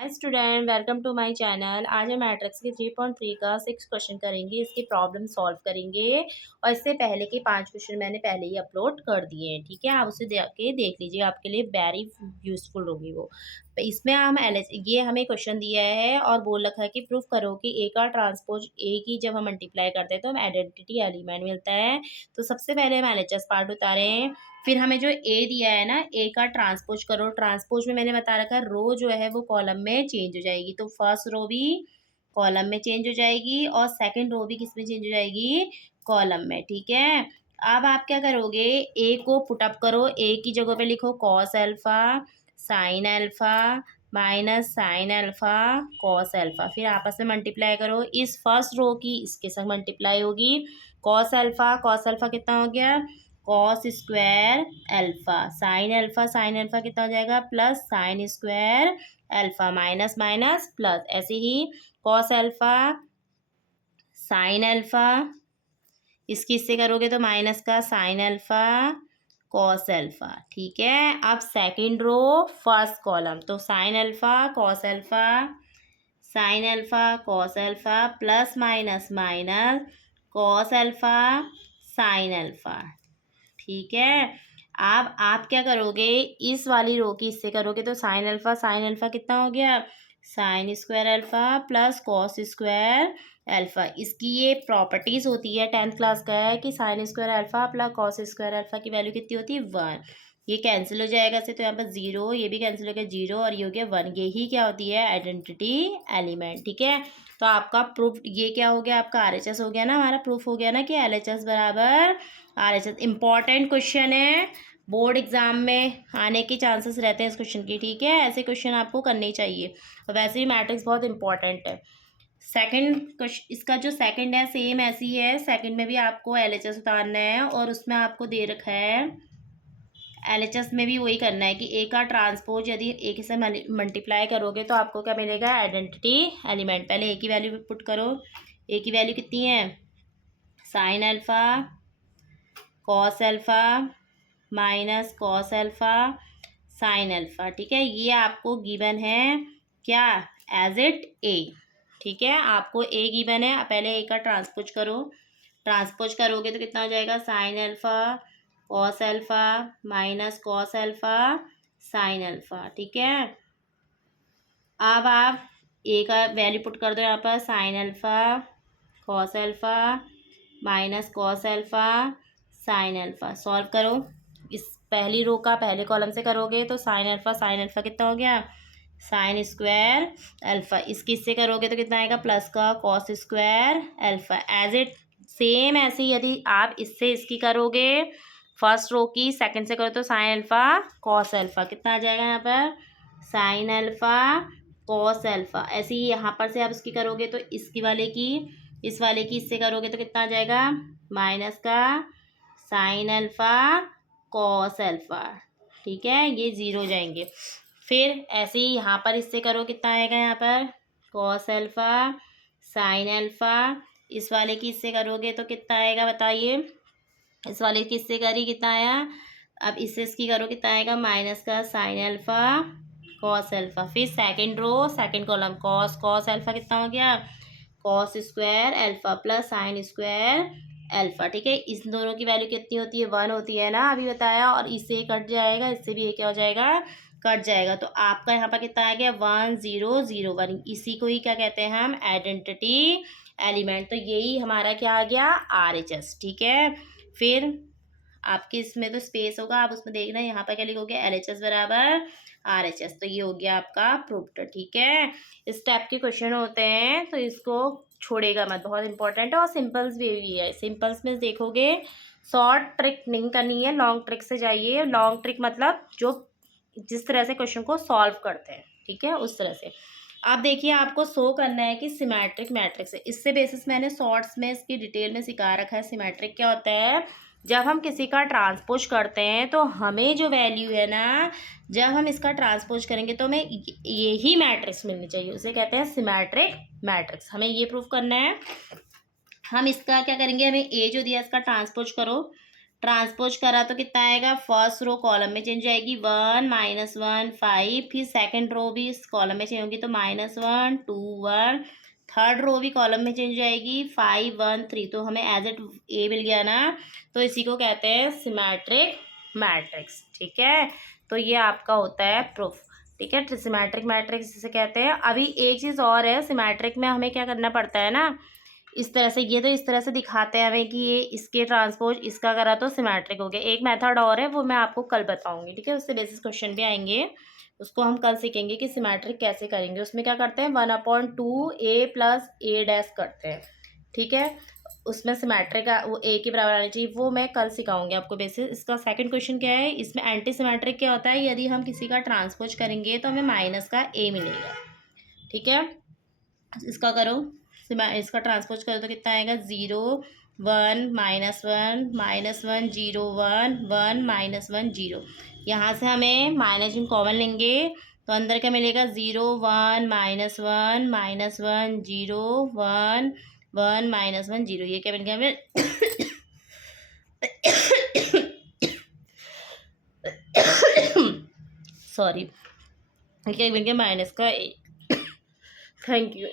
Hi student, welcome to my channel. आज हम matrix के 3.3 का 6 क्वेश्चन करेंगे। इसकी प्रॉब्लम सॉल्व करेंगे और इससे पहले के 5 क्वेश्चन मैंने पहले ही अपलोड कर दिए हैं। ठीक है, आप उसे देख लीजिए, आपके लिए वेरी यूजफुल होगी वो। तो इसमें हम ये हमें क्वेश्चन दिया है और बोल रखा है कि प्रूफ करो कि ए का ट्रांसपोज ए की जब हम मल्टीप्लाई करते हैं तो हमें आइडेंटिटी एलिमेंट मिलता है। तो सबसे पहले हम एलएचएस पार्ट उतारे हैं। फिर हमें जो ए दिया है ना, ए का ट्रांसपोज करो। ट्रांसपोज में मैंने बता रखा है रो जो है वो कॉलम में चेंज हो जाएगी, तो फर्स्ट रो भी कॉलम में चेंज हो जाएगी और सेकंड रो भी किस में चेंज हो जाएगी, कॉलम में। ठीक है, अब आप क्या करोगे, ए को पुटअप करो। ए की जगह पे लिखो cos alpha sine alpha minus sign alpha cos alpha. फिर आपस में मल्टीप्लाई करो। इस फर्स्ट रो की इसके संग मल्टीप्लाई होगी। कॉस एल्फा कितना हो गया, cos square alpha. Sine alpha कितना हो जाएगा, plus sine square alpha. Minus minus plus, ऐसे ही कॉस एल्फा साइन एल्फा, इसकी इससे करोगे तो माइनस का साइन एल्फा कॉस एल्फा। ठीक है, अब सेकंड रो फर्स्ट कॉलम, तो sign alpha cos alpha plus minus minus cos alpha sine alpha. ठीक है, अब आप क्या करोगे, इस वाली रो की इससे करोगे तो साइन अल्फा कितना हो गया, sine square alpha plus cos square alpha. इसकी ये प्रॉपर्टीज होती है, 10th क्लास का है कि sine square alpha plus cos square alpha की वैल्यू कितनी होती है, 1। ये कैंसिल हो जाएगा से, तो यहाँ पर 0, ये भी कैंसिल हो गया 0 और ये हो गया 1। यही क्या होती है, आइडेंटिटी एलिमेंट। ठीक है, तो आपका प्रूफ ये क्या हो गया, आपका आरएचएस हो गया ना, हमारा प्रूफ हो गया ना कि एलएचएस बराबर आरएचएस। इंपॉर्टेंट क्वेश्चन है, बोर्ड एग्जाम में आने के चांसेस रहते हैं इस क्वेश्चन की। ठीक है, ऐसे क्वेश्चन आपको करने चाहिए और वैसे भी मैट्रिक्स बहुत इंपॉर्टेंट है। सेकंड क्वेश्चन, इसका जो सेकंड है सेम ऐसी ही है। सेकंड में भी आपको एलएचएस उतारना है और उसमें आपको दे रखा है, एलएचएस में भी वही करना है कि ए का ट्रांसपोज यदि ए के से मल्टीप्लाई करोगे तो आपको क्या मिलेगा, आइडेंटिटी एलिमेंट। पहले ए की वैल्यू पुट करो। ए की वैल्यू कितनी है, sign alpha cos alpha minus cos alpha sine alpha. ठीक है, ये आपको गिवन है क्या, एज इट ए। ठीक है, आपको ए गिवन है, पहले ए का ट्रांसपोज करो। ट्रांसपोज करोगे तो कितना हो जाएगा, sign alpha cos alpha minus cos alpha sine alpha. ठीक है, अब आप ए का वैल्यू पुट कर दो यहाँ पर, sign alpha cos alpha minus cos alpha sine alpha. Solve करो। इस पहली रो का पहले कॉलम से करोगे तो साइन एल्फा कितना हो गया, साइन स्क्वायर एल्फा। इसकी इससे करोगे तो कितना आएगा, प्लस का cos square alpha. As it same ऐसे ही यदि आप इससे इसकी करोगे, फर्स्ट रो की सेकंड से करो तो साइन एल्फा कॉस एल्फा कितना आ जाएगा, यहाँ पर साइन एल्फा कॉस एल्फा। ऐसे ही यहाँ पर से आप इसकी करोगे तो इसकी वाले की इस वाले की इससे करोगे तो कितना आ जाएगा, माइनस का साइन एल्फा कॉस एल्फा। ठीक है, ये 0 हो जाएंगे। फिर ऐसे ही यहाँ पर इससे करो, कितना आएगा यहाँ पर, कॉस एल्फा साइन एल्फा। इस वाले की इससे करोगे तो कितना आएगा बताइए, इस वाले की इससे करी कितना आया। अब इससे इसकी करो कितना आएगा, माइनस का साइन एल्फा कॉस एल्फा। फिर second row second column, cos alpha कितना हो गया, cos square alpha plus sine square alpha. ठीक है, इस दोनों की वैल्यू कितनी होती है, 1 होती है ना, अभी बताया। और इससे कट जाएगा, इससे भी ये क्या हो जाएगा, कट जाएगा। तो आपका यहाँ पर कितना आ गया, 1 0 0 1। इसी को ही क्या कहते हैं हम, आइडेंटिटी एलिमेंट। तो यही हमारा क्या आ गया, आरएचएस। ठीक है, फिर आपके इसमें तो स्पेस होगा, आप उसमें देखना यहाँ पर क्या लिखोगे, एलएचएस बराबर आरएचएस। तो ये हो गया आपका प्रूफ्ड। ठीक है, इस टाइप के क्वेश्चन होते हैं तो इसको छोड़ेगा मत, बहुत इंपॉर्टेंट है। और सिंपल्स भी है, सिंपल्स में देखोगे शॉर्ट ट्रिक नहीं करनी है, लॉन्ग ट्रिक से जाइए। लॉन्ग ट्रिक मतलब जो जिस तरह से क्वेश्चन को सॉल्व करते हैं, ठीक है, उस तरह से। आप देखिए, आपको शो करना है कि सिमेट्रिक मैट्रिक्स है। इससे बेसिस मैंने शॉर्ट्स में इसकी डिटेल में सिखा रखा है। सिमेट्रिक क्या होता है, जब हम किसी का ट्रांसपोज करते हैं तो हमें जो वैल्यू है ना, जब हम इसका ट्रांसपोज करेंगे तो हमें यही मैट्रिक्स मिलनी चाहिए, उसे कहते हैं सिमेट्रिक मैट्रिक्स। हमें ये प्रूफ करना है। हम इसका क्या करेंगे, हमें ए जो दिया इसका ट्रांसपोज करो। ट्रांसपोज करा तो कितना आएगा, फर्स्ट रो कॉलम में चेंज आएगी 1 -1 5, फिर सेकंड रो भी इस कॉलम में चेंज होगी तो -1 2 1, थर्ड रो भी कॉलम में चेंज जाएगी 5 1 3, तो हमें एज इट ए मिल गया ना। तो इसी को कहते हैं सिमेट्रिक मैट्रिक्स। ठीक है, तो ये आपका होता है प्रूफ। ठीक है, सिमेट्रिक मैट्रिक्स जिसे कहते हैं। अभी एक चीज़ और है, सिमेट्रिक में हमें क्या करना पड़ता है ना, इस तरह से, ये तो इस तरह से दिखाते हैं हमें कि ये इसके ट्रांसपोज इसका करा तो सिमेट्रिक हो गया। एक मेथड और है, वो मैं आपको कल बताऊंगी। ठीक है, उससे बेसिस क्वेश्चन भी आएंगे, उसको हम कल सीखेंगे कि सिमेट्रिक कैसे करेंगे। उसमें क्या करते हैं 1/2 a प्लस a डैश करते हैं। ठीक है, उसमें सिमेट्रिक वो a के बराबर आनी चाहिए, वो मैं कल सिखाऊंगी आपको बेसिस। इसका सेकंड क्वेश्चन क्या है, इसमें एंटी सिमेट्रिक क्या होता है, यदि हम किसी का ट्रांसपोज करेंगे तो हमें माइनस का a मिलेगा। ठीक है, इसका करो, इसका ट्रांसपोज करो तो कितना आएगा 0 1 -1 -1 0 1 1 -1 0। यहाँ से हमें माइनस इन कॉमन लेंगे तो अंदर क्या मिलेगा 0 1 -1 -1 0 1 1 -1 0। ये क्या बन गया हमें सॉरी, क्या बन गया माइनस का 1। Thank you.